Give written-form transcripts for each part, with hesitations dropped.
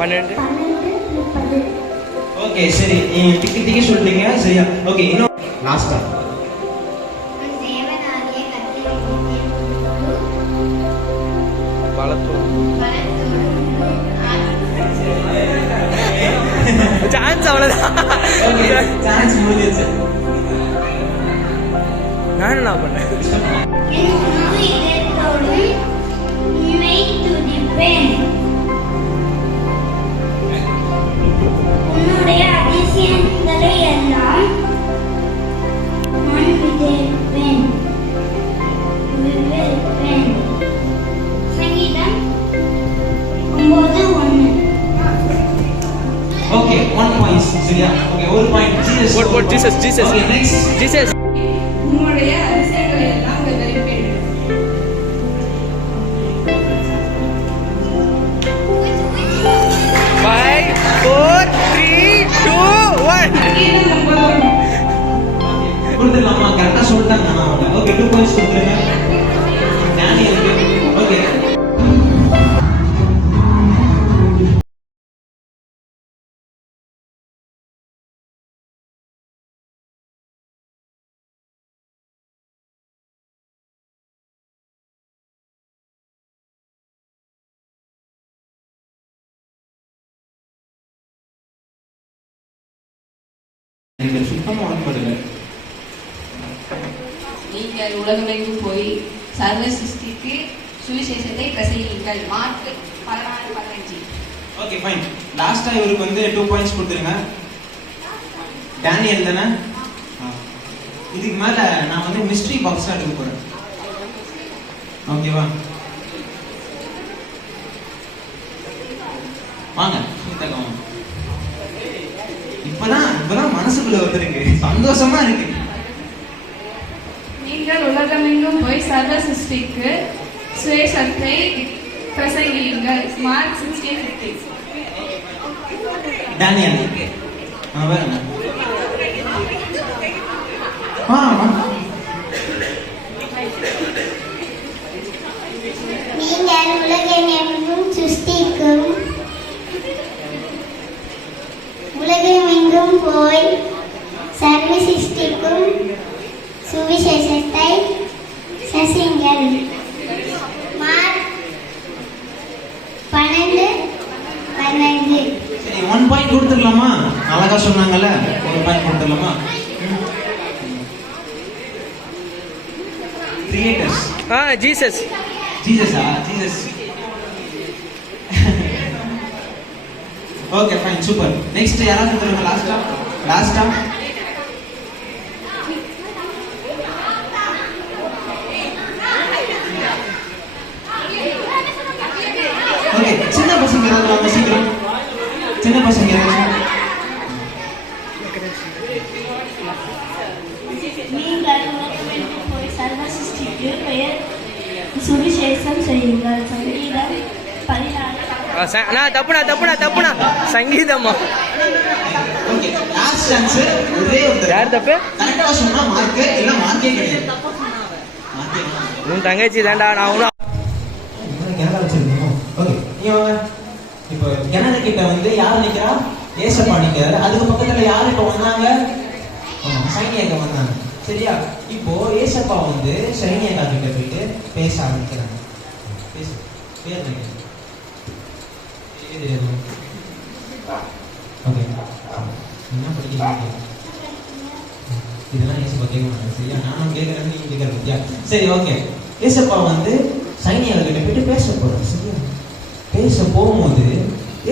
12. Okay சரி, டிக்கி டிக்கி சொல்றீங்க சரியா? ஓகே இன்னும் லாஸ்டா சான்ஸ் அவ்வளோதான். சான்ஸ் முடிஞ்சிருச்சு. நான் என்ன பண்ணேன்? உன்னுடைய அதிசயங்களை எல்லாம் நான் விதைப்பேன். சங்கீதம் 9:1. ஓகே 1 பாயிண்ட் சரியா? Okay 1 point Jesus. Boat Jesus Jesus. Okay next Jesus. உன்னுடைய அதிசயங்களை எல்லாம் விவரிப்பேன். 5 4 3 2 1. சங்கீதம் 9:1. கொடுத்துடலாமா? கரெக்டாக சொல்லிட்டாங்க அவங்க. ஓகே 2 பாயிண்ட்ஸ் கொடுத்துருங்க. டேனியலுக்கு. ஓகே நீங்கள் சுத்தமாக உடன்படுங்க. நீங்கள் உலகமெங்கும் போய் சர்வ சிருஷ்டிக்கு சுவிசேஷத்தை பிரசங்கியுங்கள். மார்க் 16:15. Okay fine. லாஸ்டா இவருக்கு வந்து 2 பாயிண்ட்ஸ் கொடுத்துருங்க. டேனியல் தானே? இதுக்கு மேல நான் வந்து மிஸ்ட்ரி பாக்ஸா எடுக்க போறேன். ஓகேவா? வாங்க இப்பதான் மனசுக்குள்ள வந்துருக்கு, சந்தோஷமா இருக்கு. நீங்கள் உலகமெங்கும் போய் சர்வ சிருஷ்டிக்கு சுவிசேஷத்தை பிரசங்கியுங்கள். மார்க் 16:15. டேனியல் வேற நீங்கள் உலகமெங்கும் சிருஷ்டிக்கும் உலகமெங்கும் போய் சர்வ சிருஷ்டிக்கும் சுவிசேஷத்தை பிரசங்கியுங்கள். மார்க் 12:12. சரி 1 பாயிண்ட் கொடுத்துடலாமா? அழகா சொன்னாங்கல்ல, 1 பாயிண்ட் கொடுத்துடலாமா? கிரியேட்டர்ஸ். ஜீசஸ். ஜீசஸா? Jesus. Okay fine super. Next யாராவது சொல்லுங்க. லாஸ்டா ஓகே சின்ன பசங்க யாராவது வாங்க சீக்கிரம். சின்ன பசங்க யாராவது. நீங்கள் உலகமெங்கும் போய் சர்வ சிருஷ்டிக்கு சுவிசேஷம் செய்யுங்கள். சங்கீதம் 14. தப்புனா சங்கீதமா? ஓகே லாஸ்ட் ஆன்சர் ஒரே ஒரு யார் தப்பு? கரெக்ட்டா சொன்னா மார்க் இல்ல மார்க்கே கிடையாது. உன் தங்கச்சி தான்டா. நான் உன கனடா வச்சிருக்கோம். ஓகே நீங்க இப்போ கனடா கிட்ட வந்து யார் நிக்கிறா? ஏசப்பா நிக்கிறாரு. அதுக்கு பக்கத்துல யார் இப்ப வந்தாங்க? சைனியக்கா வந்தாங்க. சரியா? இப்போ ஏசப்பா வந்து சைனியக்கா கிட்ட போயிட்டு பேச ஆரம்பிக்கிறாங்க. பேர் என்ன? ஓகே என்ன படிக்கிறீங்க? இதெல்லாம் ஏசப்பா கேட்க சரியா? நானும் கேட்கறேன், நீங்க கேட்கற பத்தியா? சரி ஓகே. ஏசப்பா வந்து சைனியர்கள் கிட்ட போயிட்டு பேச போறாரு. சரியா? பேச போகும்போது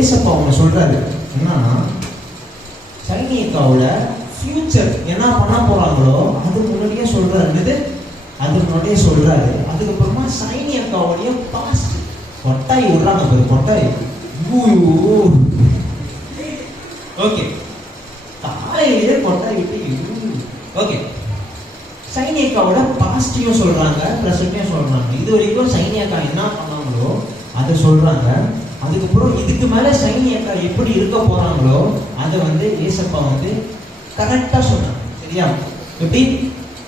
ஏசப்பா அவங்க சொல்றாரு என்னன்னா, சைனியக்காவோட ஃபியூச்சர் என்ன பண்ண போறாங்களோ அது முன்னாடியே சொல்றாரு. அதுக்கப்புறமா சைனியக்காவுடைய பாஸ்ட் கொட்டாய் விடுறாங்க பாரு, கொட்டாய். ஓகே காலையிலே கொட்டாய் விட்டு. ஓகே சைனியக்காவோட பாஸ்டையும் சொல்றாங்க, ப்ரெசன்ட்டையும் சொல்றாங்க. இது வரைக்கும் சைனியக்கா என்ன பண்ணாங்களோ அதை சொல்றாங்க. அதுக்கப்புறம் இதுக்கு மேல சைனியக்கா எப்படி இருக்க போறாங்களோ அதை வந்து ஏசப்பா வந்து கரெக்டா சொன்னாங்க. சரியா? எப்படி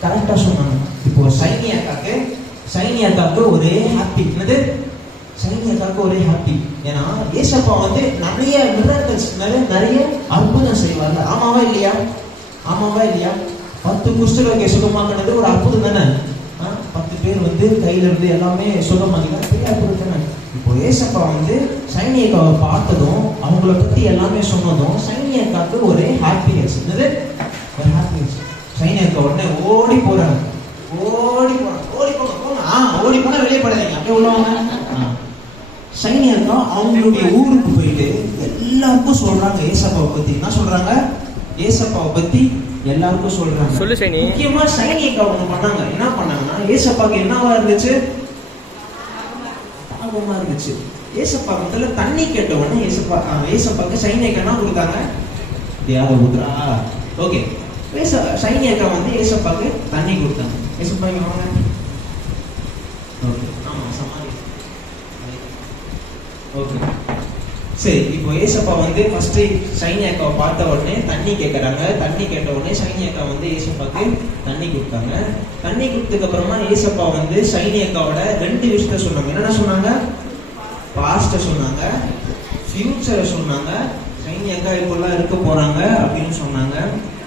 கரெக்டா சொன்னாங்க. இப்போ சைனியக்காக்கு ஒரே ஹாப்பி. என்னது? சைனியக்காவுக்கு ஒரே ஹாப்பி. ஏன்னா ஏசப்பா வந்து நிறைய மிராக்கிள்ஸ், நிறைய அற்புதம் செய்வாங்க. ஆமாவா இல்லையா? ஆமாவா இல்லையா? 10 குஷ்டரோகியை சுகமாக்குனது ஒரு அற்புதம் தானே. 10 பேர் வந்து கையில இருந்து எல்லாமே சுகமாக்கினா பெரிய அற்புதம் தானே. இப்போ ஏசப்பா வந்து சைனியக்காவை பார்த்ததும் அவங்கள பத்தி எல்லாமே சொன்னதும் சைனியக்காவுக்கு ஒரே ஹாப்பினஸ். என்னது? ஒரு ஹாப்பினஸ். சைனியக்கா உடனே ஓடி போறாங்க. ஓடி போனா வெளியே படாதீங்க, அப்படியே உள்ளவங்க. சைனியக்கா அவங்களுடைய ஊருக்கு போயிட்டு எல்லாருக்கும் சொல்றாங்க ஏசப்பாவை பத்தி. என்ன சொல்றாங்க? ஏசப்பாவை பத்தி எல்லாருக்கும் சொல்றாங்க. சொல்லு சைனி. முக்கியமா சைனியக்கா ஒண்ணு பண்ணாங்க. என்ன பண்ணாங்கன்னா, ஏசப்பாக்கு என்னவா இருந்துச்சு? பாவமா இருந்துச்சு. ஏசப்பா முதல்ல தண்ணி கேட்ட உடனே ஏசப்பாக்கு சைனியக்கா என்ன கொடுத்தாங்க? தியாக ஊத்துறா. ஓகே, சைனியக்கா வந்து ஏசப்பாக்கு தண்ணி கொடுத்தாங்க. ஏசப்பா இங்க வாங்க. ஓகே, ஆமா சமாளி. ஓகே, சரி. இப்போ ஏசப்பா வந்து ஃபர்ஸ்ட் சைனியக்காவை பார்த்த உடனே தண்ணி கேட்கறாங்க. தண்ணி கேட்ட உடனே சைனியக்கா வந்து ஏசப்பாக்கு தண்ணி கொடுத்தாங்க. தண்ணி கொடுத்ததுக்கு அப்புறமா ஏசப்பா வந்து சைனியக்காவோட 2 விஷயத்த சொன்னாங்க. என்னென்ன சொன்னாங்க? பாஸ்ட சொன்னாங்க, ஃபியூச்சரை சொன்னாங்க. சைனியக்கா இப்பெல்லாம் இருக்க போறாங்க அப்படின்னு சொன்னாங்க.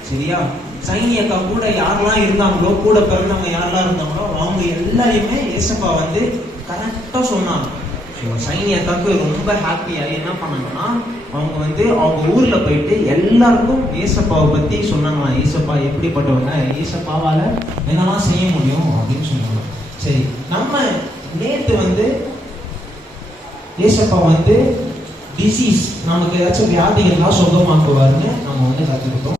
சரியா? சைனியக்கா கூட யாரெல்லாம் இருந்தாங்களோ, கூட பிறந்தவங்க யாரெல்லாம் இருந்தாங்களோ அவங்க எல்லாரையுமே ஏசப்பா வந்து கரெக்டா சொன்னாங்க. சைனியக்காவுக்கு ரொம்ப ஹாப்பியாகி என்ன பண்ணாங்கன்னா, அவங்க வந்து அவங்க ஊர்ல போயிட்டு எல்லாருக்கும் ஏசப்பாவை பத்தி சொன்னாங்களா. ஏசப்பா எப்படிப்பட்டவங்க, ஏசப்பாவால என்னெல்லாம் செய்ய முடியும் அப்படின்னு சொன்னாங்க. சரி, நம்ம நேத்து வந்து ஏசப்பா வந்து டிசீஸ், நமக்கு ஏதாச்சும் வியாதிகள்லாம் சுகமாக்குவாருன்னு நம்ம வந்து கற்றுக்கிட்டோம்.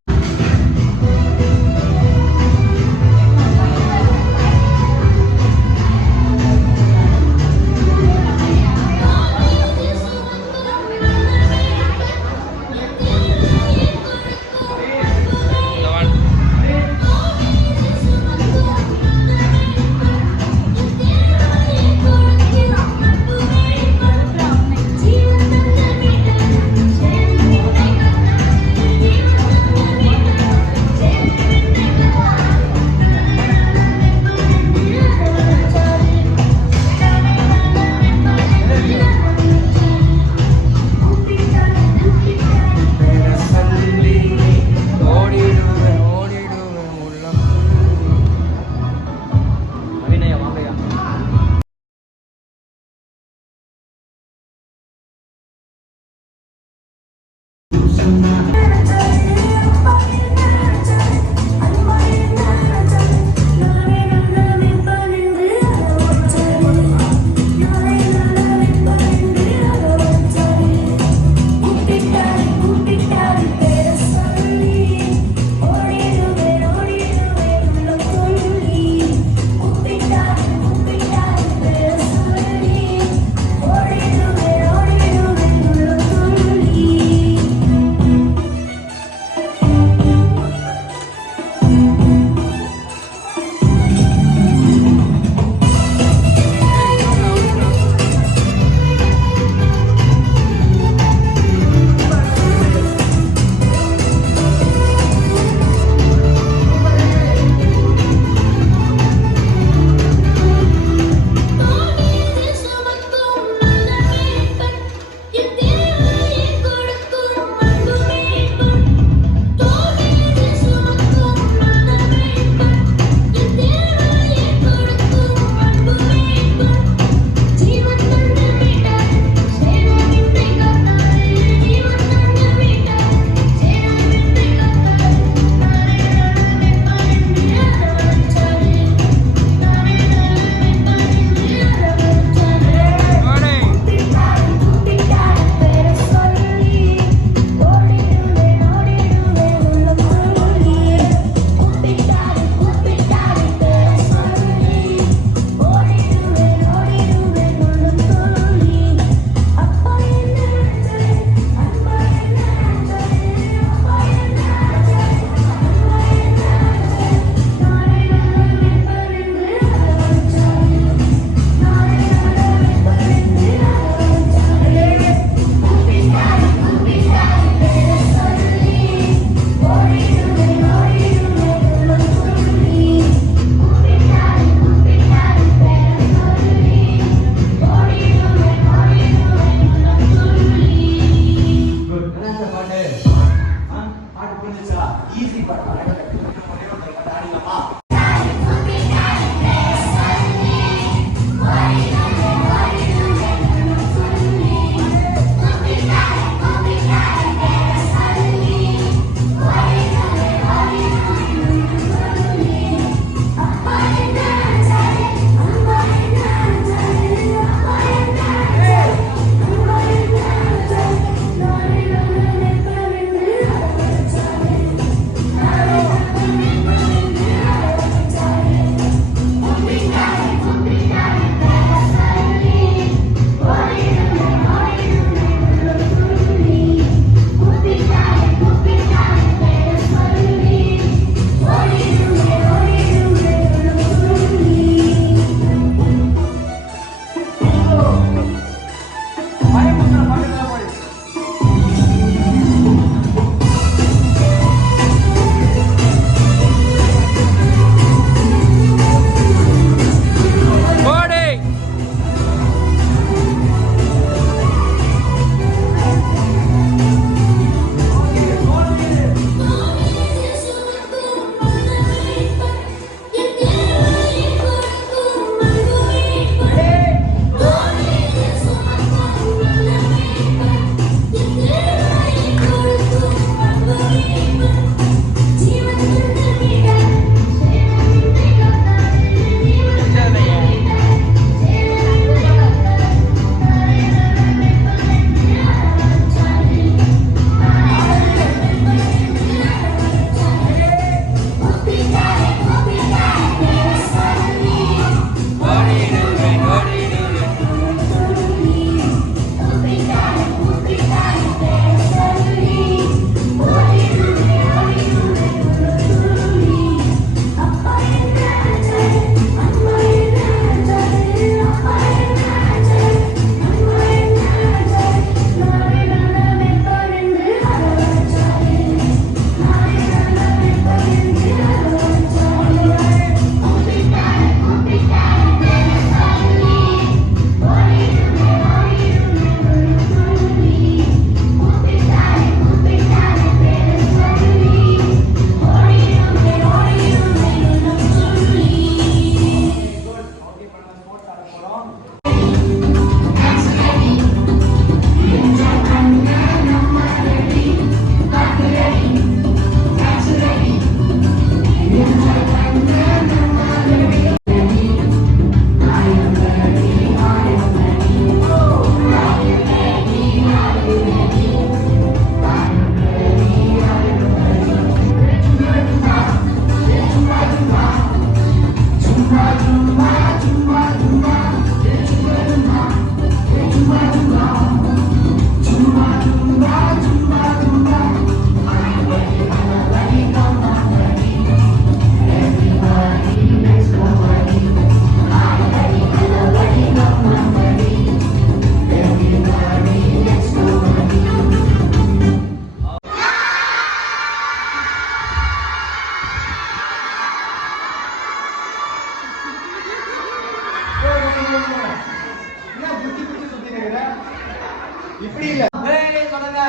இப்படி இல்ல. ஏய் சொல்லுங்க.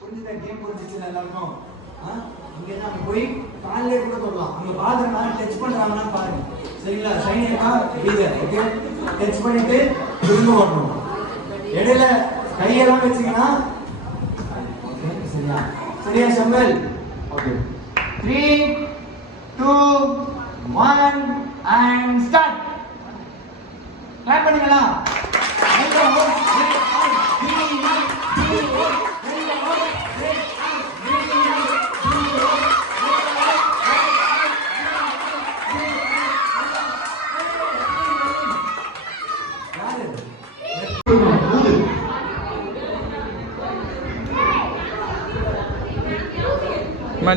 புரிஞ்சுதா? கேம் புரிஞ்சிச்சு எல்லாருக்கும்? இங்க நம்ம போய் காலையிலே கூட தொடலாம். அங்க பாருங்க, டச் பண்றாங்கன்னா பாருங்க. சரிங்களா? சைனியக்கா லீடர். ஓகே, டச் பண்ணிட்டு திரும்ப வரணும். இடையில கையெல்லாம் வச்சீங்கன்னா சரியா? சரியா சம்பல்? Okay, 3 2 1 and start. கிளாப் பண்ணுங்களா?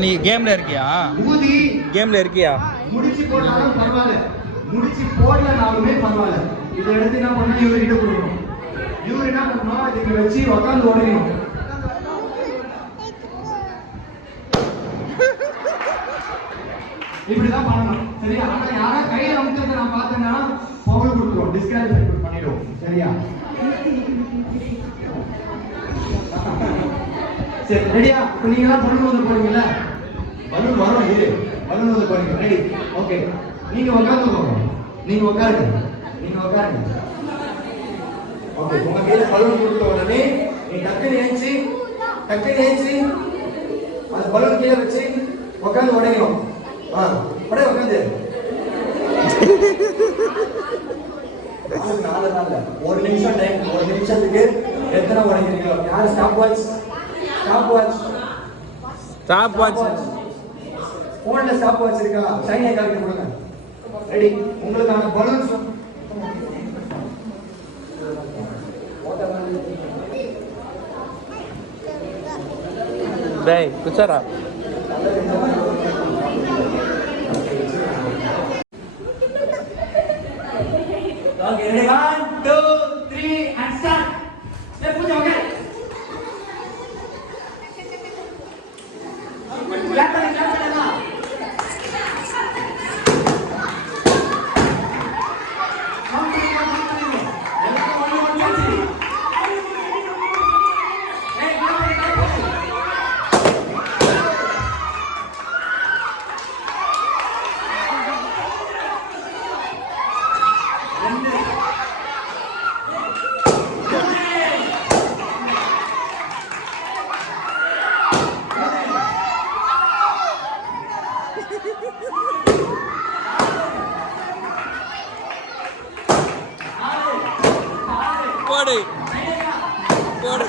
நீ கேம்ல இருக்கியா? ஊதி கேம்ல இருக்கியா? முடிச்சு போட்டாலும் பரவாயில்ல, முடிச்சு போடலனாலுமே பரவாயில்ல. இதை எடுத்து என்ன பண்ணா இவர்கிட்ட கொடுக்கணும். இவர் என்ன பண்ணணும், இதுக்கு வச்சு உட்காந்து உடையணும். இப்படிதான் பண்ணணும். சரியா? ஆனா யாரா கையில அமுக்கிறத நான் பார்த்தேன்னா பவுல் கொடுத்துருவோம், டிஸ்குவாலிஃபை பண்ணிடுவோம். சரியா? சரி, ரெடியா? இப்போ நீங்க எல்லாம் பலூன் வந்து போறீங்கல்ல, பலூன் வரும். இது பலூன் வந்து போறீங்க. ரெடி? ஓகே, நீங்க உட்காந்துக்கோங்க. நீங்க உட்காருங்க. நீங்க உட்காருங்க. ஓகே, உங்க கையில பலூன் கொடுத்த உடனே நீ டக்குன்னு ஏஞ்சி அந்த பலூன் கீழே வச்சு உட்காந்து உடையணும். உடைய உட்காந்து 4 நாள்ல 1 நிமிஷம் டைம். 1 நிமிஷத்துக்கு எத்தனை உடைக்கிறீங்க? யாரு ஸ்டாப் வாட்ச்? போன்ல ஸ்டாப் வாட்ச் இருக்கா? சைனா கார்டு கொடுங்க. ரெடி? உங்களுக்கான பலூன்ஸ் டேய் குச்சரா. Okay, ready? 1 2 3 and start. Step Pooja. Okay, clap பண்ணுங்க. போடு போடு.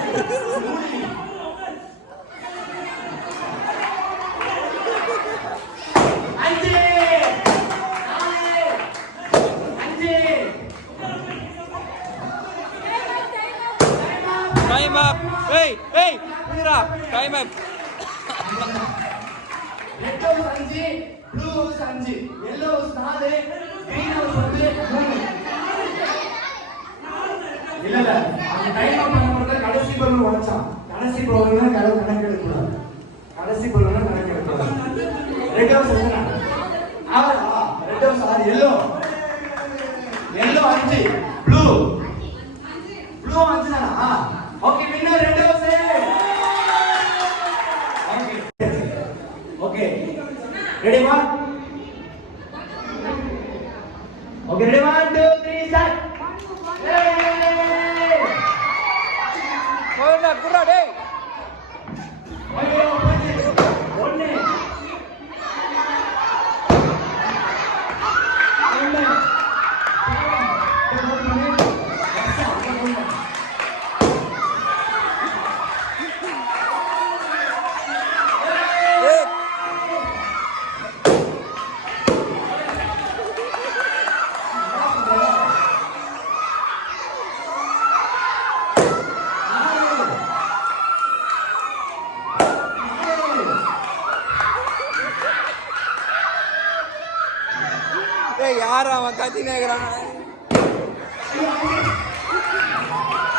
Time up. ஏய் புரியுதா? Time up. Red house 5, blue house 5, yellow house 4, green house 3. இல்ல அந்த டைம் அப் பண்ணும்போது கடைசி பலூன் உடைச்சான். கடைசி பலூன் கணக்கு எடுக்கணும். ரெட் ஹவுஸ் என்ன? ரெட் ஹவுஸ் 6, yellow 5, ப்ளூ 5 தானா? Okay, winner red house. Okay, ready? 1 okay, ready? 1 2 3 start. போடா குறா டேய். ஐயோ, 1 டேய் யார் அவன் கத்தினேக்குறான்?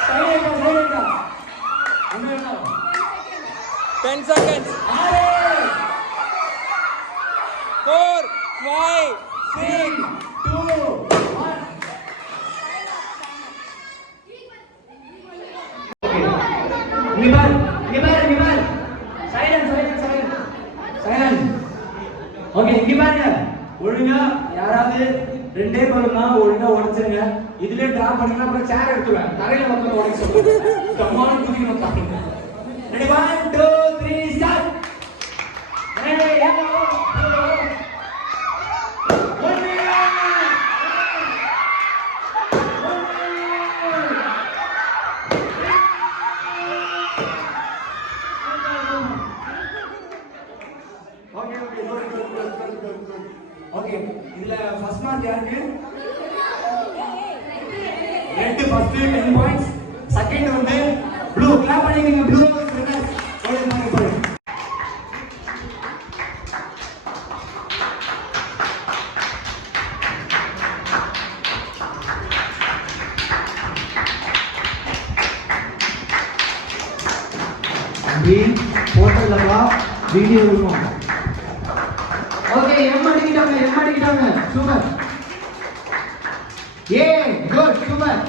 சைலண்டா 10 seconds. 4, 5, 6. 2, 1. Nibar. Silence. ஓகே இங்க பாருங்க. ஒழுங்கா யாராவது ரெண்டே பலமா ஒழுங்கா உடைச்சிருங்க. இதுலயே டிரா பண்ணீங்கன்னா அப்புறம் சேர் எடுத்துவேன். தரையில வந்து உடைக்க சொல்லுங்க. கம்மான் குதிக்கணும் பாருங்க. Ready 1 2 3 start. ஓகே இதுல ஃபர்ஸ்ட் மார்க் யாருக்கு? Red first 10 points. செகண்ட் வந்து ப்ளூ. கிளாப் பண்ணிங்க ப்ளூ வின்னர். ஓடி மார்க் போடு. அடி போட்டலவா வீடியோ இருக்கும். ஓகே எம் அடிக்கிட்டாங்க super. A good super.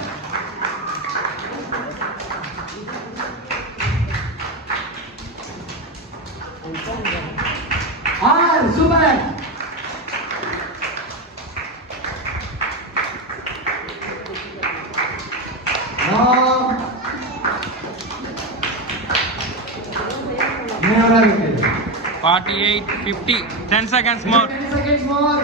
R super. நேரா இருக்கு. 48, 50. 10 seconds more. 10 seconds more.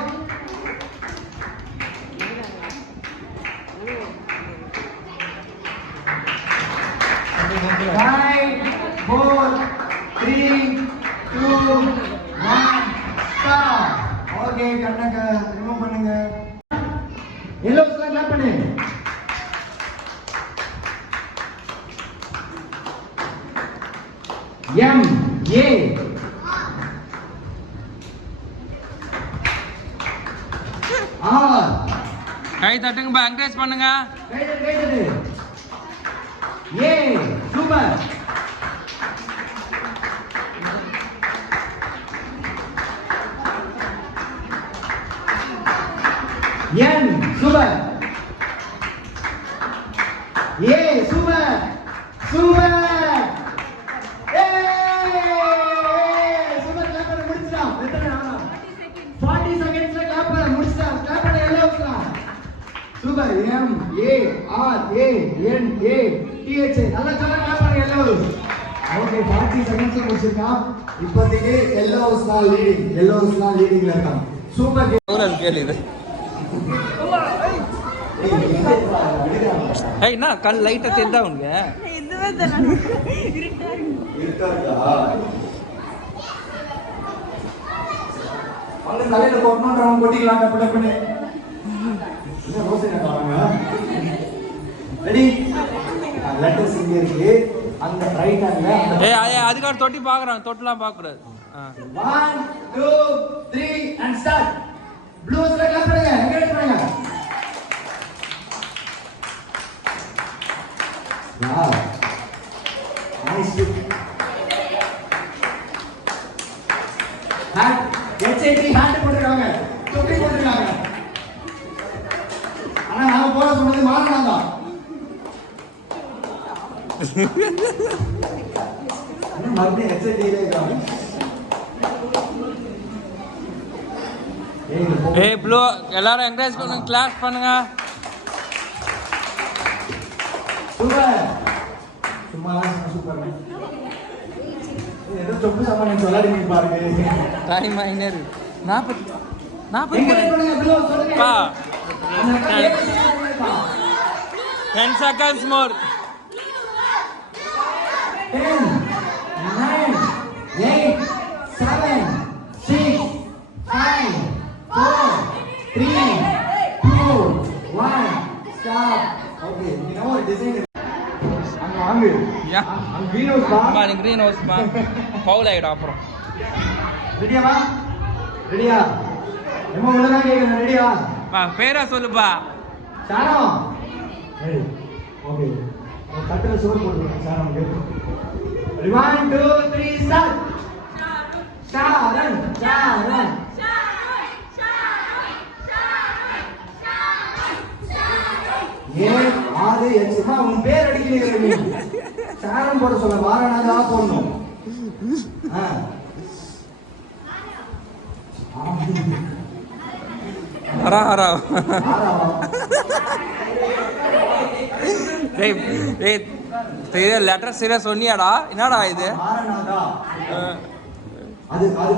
Five, 4, 3, 2, 1, stop. Okay, கண்ணக்க remove பண்ணுங்க. எல்லோ ஸ்லாங் கிளாப் பண்ணு. எம் ஏ கை தட்டுங்க பா, என்கரேஜ் பண்ணுங்க. கைது ஏ சூப்பர். என் சூப்பர். ஏ சூப்பர். சூப்பர். ஏ சூப்பர். கிளாப் பண்ண முடிச்சிட்டோம். எத்தனை ஆனா 40 செகண்ட்ஸ்ல கிளாப் பண்ண முடிச்சிட்டோம். கிளாப் பண்ண எல்லோஸ்லாம் super. M A R A N A T H நல்லா சொல்ல கிளாப் பண்ண எல்லோஸ். ஓகே 40 செகண்ட்ஸ்ல முடிச்சிட்டோம். இப்போதைக்கு எல்லோஸ்லாம் லீடிங்ல இருக்காங்க. சூப்பர். ஊரல் கேளு இது. ஏய் என்ன கண் லைட்டா தெரிதா உனக்கு? இதுவே தெரியல. இருக்காதா? அவங்க தலையில போடணும்ன்றவங்க கொட்டிக்கலாம் டப்பு டப்புன்னு. என்ன ரோசனை பாருங்க. ரெடி? லெட்டர்ஸ் இங்க இருக்கு. அந்த ரைட் ஹேண்ட்ல ஏய் அதுக்காக தொட்டி பார்க்கறான். தொட்டலாம் பார்க்க கூடாது. 1 2 3 and start. ப்ளூஸ்ல கிளாப் பண்ணுங்க. என்கரேஜ் பண்ணுங்க. Wow. Nice. Hand, HIT hand போட்டுருக்காங்க. தொப்பி போட்டுருக்காங்க. ஆனா நாம போட சொன்னது மாறனாங்க. என்ன மறுபடியும் HIT ல இருக்காங்க. ஏய் ப்ளூ எல்லாரும் என்கரேஜ் பண்ணுங்க, கிளாஸ் பண்ணுங்க. சூப்பர். சும்மா சூப்பர். ஏதோ தொப்பு சாமான் சொல்லாதீங்க பாருங்க. டைம் மைனர் 40 என்கரேஜ் பண்ணுங்க ப்ளூ சொல்லுங்க. பா 10 seconds more. 10 9 8 7 6 5 4 3 2 1 stop. Okay you know what design அங்க வாங்க. யா அங்க green house பா. பா நீ green house பா. ஃபவுல் ஆயிடும் அப்புறம். ரெடியா வா? ரெடியா? நம்ம உள்ளதா கேக்குறேன். ரெடியா? பா பேரா சொல்லுப்பா. சாரம். ரெடி. ஓகே. ஒரு கட்டல சோறு போடுங்க சாரம்க்கு. 1 2 3 ஸ்டார்ட் ஷாரன் ஷாரன் ஏன் ஆறு எச்சுமா உன் பேர் அடிக்கிறீங்க நீ ஷாரன் போட சொல்ல வாரணாதா போடணும் ஹரா ஹரா டேய் டேய் தெரிய லெட்டர் சரியா சொன்னியாடா என்னடா இது வாரணாதா அது அது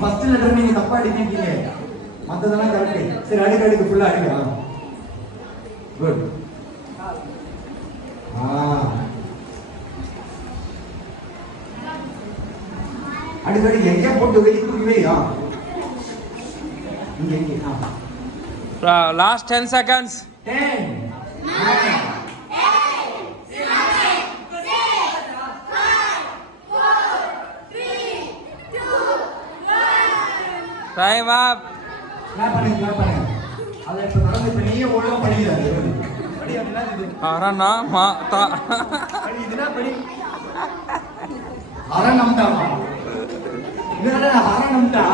ஃபர்ஸ்ட் லெட்டர் நீங்க தப்பா அடிக்கிறீங்க மத்ததெல்லாம் கரெக்ட் சரி அடுக்கு ஃபுல்லா அடிங்க குட் அடிக்கடி எங்க போட்டு வைக்கிறீங்க இங்க last 10 seconds 10 time up clap பண்ணுங்க அத இப்ப நடந்து இப்ப நீயே ஒழுங்கா படிக்கிறாரு படி அப்படினா இது அரனா மாதா படி இதுனா படி அரணம்டா இதுனா அரணம்டா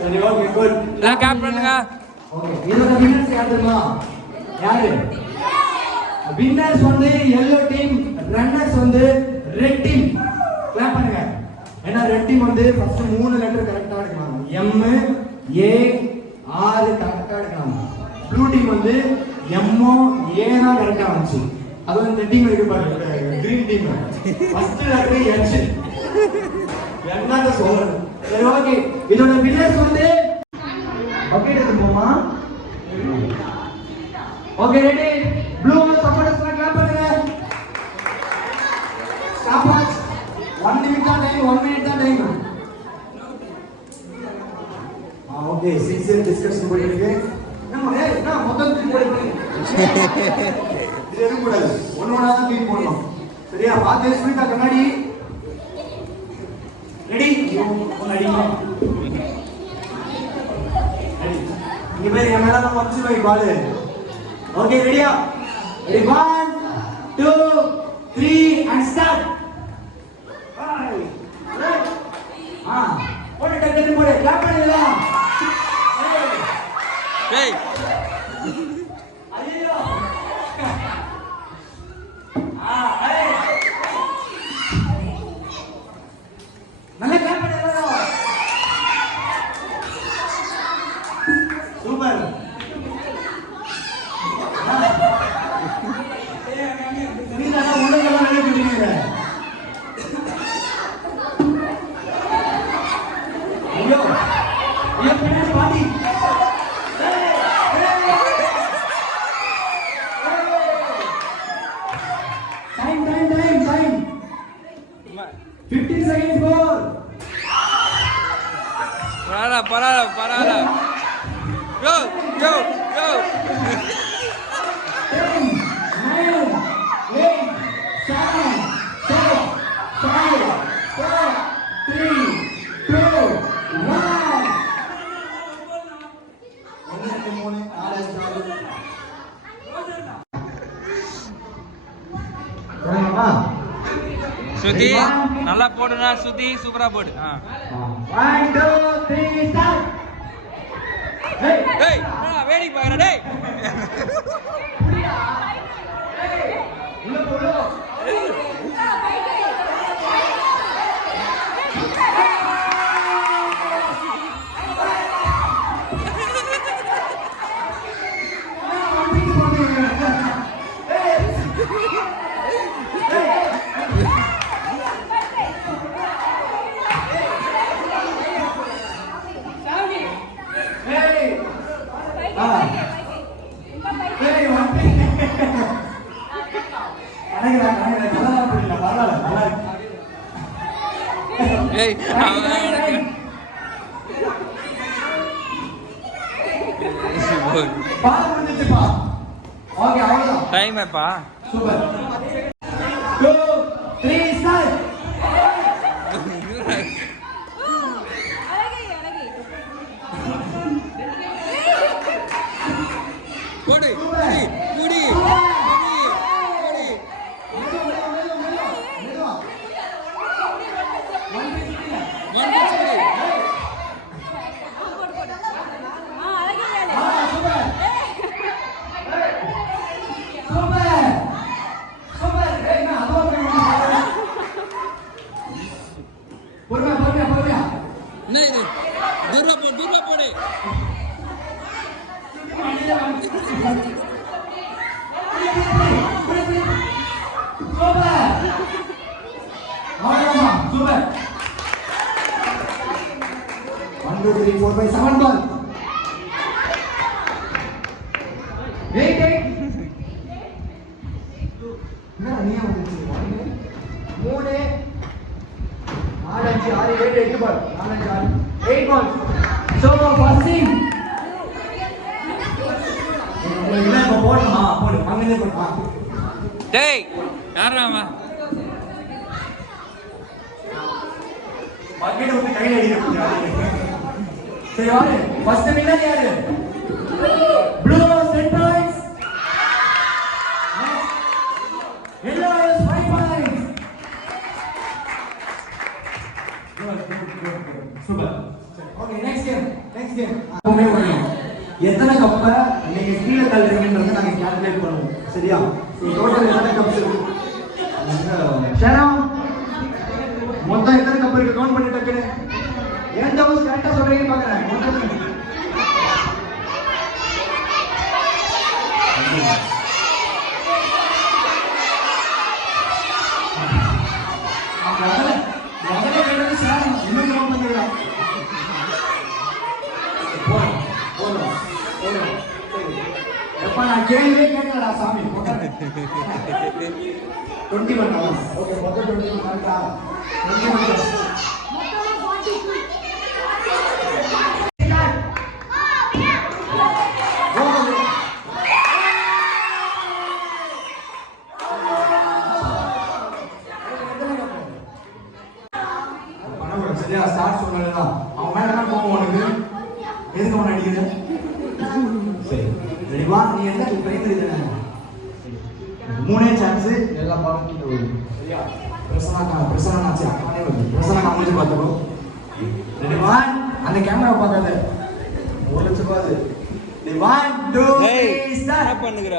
சரி ஓகே குட் நான் கேப் பண்ணுங்க ஓகே இதோட வின்னர்ஸ் யாருமா யாரு வின்னர்ஸ் வந்து yellow டீம் ரன்னர்ஸ் வந்து ரெட் டீம் கிளாப் பண்ணுங்க ஏன்னா ரெட் டீம் வந்து ஃபர்ஸ்ட் 3 லெட்டர் கரெக்ட்டா எடுக்கணும் M A R கரெக்ட்டா எடுக்கணும் ப்ளூ டீம் வந்து M O A தான் கரெக்ட்டா வந்துச்சு அது இந்த டீம் இருக்கு பாருங்க green team first letter H என்னங்க சொல்றது சரி ஓகே இதோட வின்னர்ஸ் வந்து ஓகே எடுத்து போமா okay ready blue supporters clap பண்ணுங்க ஸ்டாப் 1 minute தான் டைம் 1 minute தான் டைம் ஓகே சின்சியர் டிஸ்கஷன் போயிருக்கு நான் மொத்தத்துக்கு போடுறேன் இது எதுவும் கூடாது ஒன்னொன்னா தான் க்ளீன் பண்ணணும் சரியா பார்த்து ஸ்மிதா கண்ணாடி ரெடி கண்ணாடி இங்க பேர் என் மேல தான் வச்சு வை பால் ஓகே ரெடியா ரெடி 1 2 3 and start போடு டக்கு போடு கிளாப் பண்ணிடலாம் டேய் ஐயோ நல்ல கிளாப் பண்ணிடலாம் சூப்பர் நீங்க தான் உள்ளதெல்லாம் வெளிய போடுவீங்க ஐயோ ஐயோ பின்னாடி பாடி டைம் 15 seconds more பரவாயில்ல go 10 9 8 7 6 5 4 3 2 1 சுதி நல்லா போடுனா சுதி சூப்பரா போடு 1 2 3 ஸ்டார்ட் டேய் நான் வேடி பாக்குற டேய் உள்ள போடு ஏய் டைம் எப்பா சூப்பர் 2 3 ஸ்டார்ட் போடு முடி 3, 4, 5, 7 ball. 8, 8. என்ன நீ வந்துச்சு 1 3 4 5 6 7 8 ball 4 5 6 8 ball. So first team இல்ல போடுமா போடு அங்கனே போடுமா. டேய் யாரா அவன்? பக்கெட் வந்து கையில அடிக்க. சரி யாரு ஃபர்ஸ்ட் வின்னர் யாரு? Blue house 10 points. Yellow house 5 points. Super. Okay next game. அப்பவே வரணும். எத்தனை கப்ப நீங்க கீழே தள்ளுறீங்கன்றதை நாங்க கால்குலேட் பண்ணுவோம். சரியா? டோட்டல் எத்தனை கப்ஸ் இருக்கு? ஷரம் மொத்தம் எத்தனை கப் இருக்கு கவுண்ட் பண்ணி டக்குனு. எந்த ஹவுஸ் கரெக்டா சொல்றீங்க பாக்குறேன். நான் கேள்வியே கேட்கலடா சாமி. 21 hours. ஓகே மொத்தம் 21 கரெக்டா? 21 hours. சரியா ஸ்டார்ட் சொன்னதுதான். அவன் மேல என்ன கோவம் உனக்கு? எதுக்கு அவன் அடிக்கிற? சரி ரெடி வா. நீ என்ன பயந்துருக்க? மூணே சான்ஸ் எல்லா பாலும் கீழே வருது. சரியா? பிரசன்னா நாச்சு அக்கானே வருது. பிரசன்னா காமிச்சு பார்த்துக்கோ. ரெடி வா. அந்த கேமரா பார்க்காத. ஒளிச்சு பாரு. Ready 1 2 3 start. என்ன பண்ணுகிற?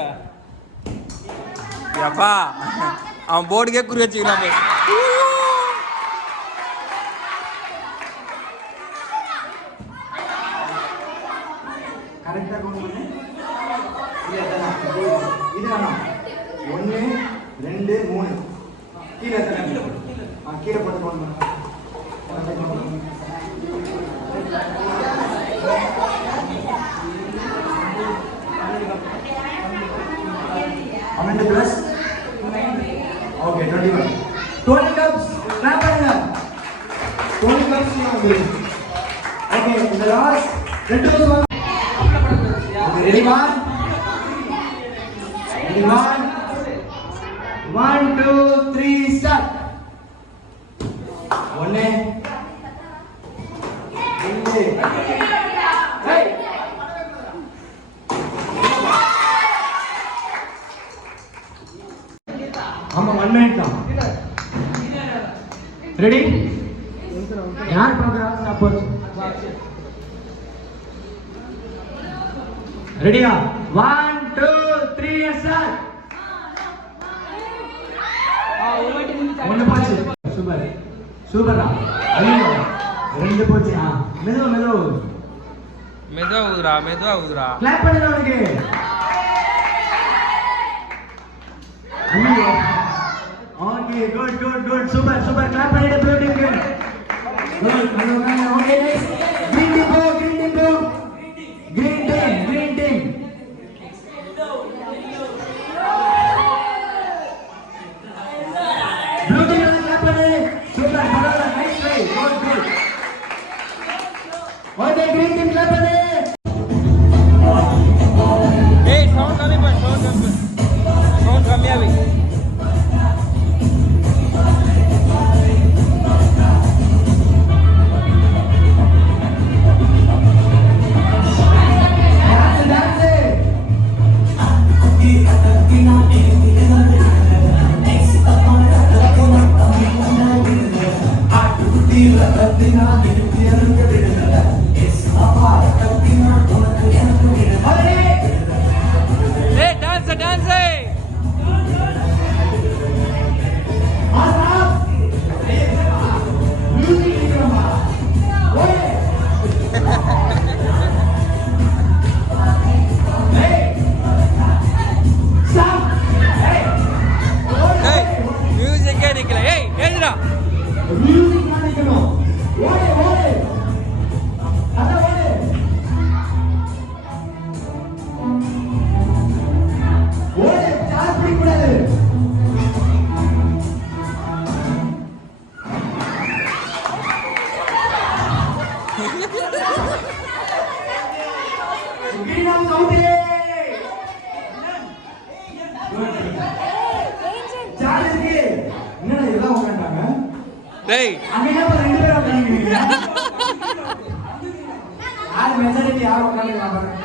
யப்பா அவன் போர்டுக்கே குறி வச்சுக்கிறான் போய். கரெக்டா கவுண்ட் பண்ணு. இது வேணாம். 1 2 3 கீழே கீழே போட்டு கவுண்ட் பண்ணு. Amount plus okay 21 20 cups clap பண்ணுங்க. 20 கப்ஸ் வந்து ஓகே இந்த லாஸ்ட் ரெண்டு வருஷம் ரெடி 1 2 3 ஸ்டார்ட். 1 2 ஹேய் ஆமா 1 மினிட் தான். ரெடி யார் பாக்குறாங்க? அப்போ ரெடியா? 1 2 3 ஸ்டார்ட். ஒன்னு போச்சு. சூப்பர் சூப்பரா. ஐயோ ரெண்டு போச்சு. மெதுவா ஊதுறா. கிளாப் பண்ணுங்க அவனுக்கு. ஐயோ ஓகே குட் சூப்பர் கிளாப் பண்ணிடு blue team good. Okay next green team போ. Green team. Blue team clap பண்ணு. சூப்பர் பரவாயில்லை. Nice try. Good. Okay green team clap பண்ணு. ஏய் சவுண்ட் கம்மியா வை. Music டேய் அங்க என்ன இப்ப 2 பேரும் உட்கார்ந்துருக்கீங்க? யார் மெஜாரிட்டி யார் உட்கார்ந்துருக்காங்க பாருங்க.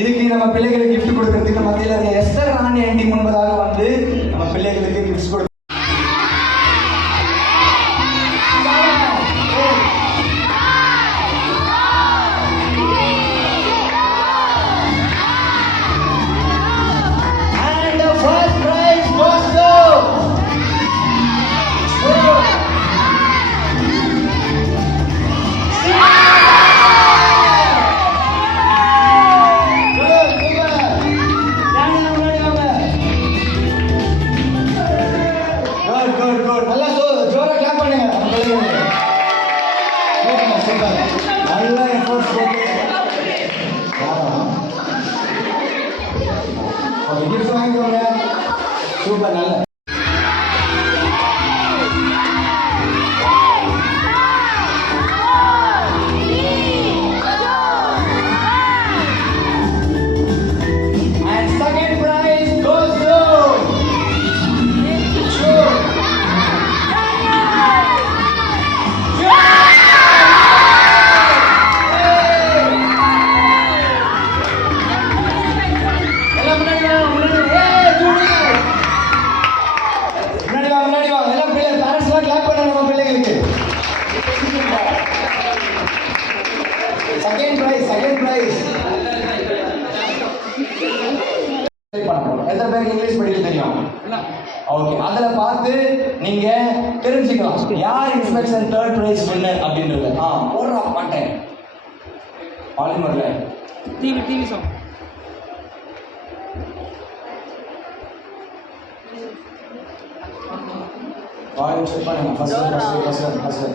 இதுக்கு நம்ம பிள்ளைகளுக்கு கிஃப்ட் கொடுக்கறதுக்கு மத்தியில் எஸ்தர் ராணி ஆண்டி முன்பதாக வந்து நம்ம பிள்ளைகளுக்கு கிஃப்ட் கொடுக்க சூப்பர் நல்ல எல்லாம் எத்தனை பேருக்கு இங்கிலீஷ் படிக்க தெரியும்? ஓகே, அதுல பார்த்து நீங்க தெரிஞ்சுக்கலாம் யார் இன்ஸ்பெக்ஷன் தேர்ட் பிரைஸ் வின்னர் அப்படின்றது. போடுறா மாட்டேன் பாலிமர்ல டிவி சாங். வால்யூம் செக் பண்ணுங்க. ஃபர்ஸ்ட்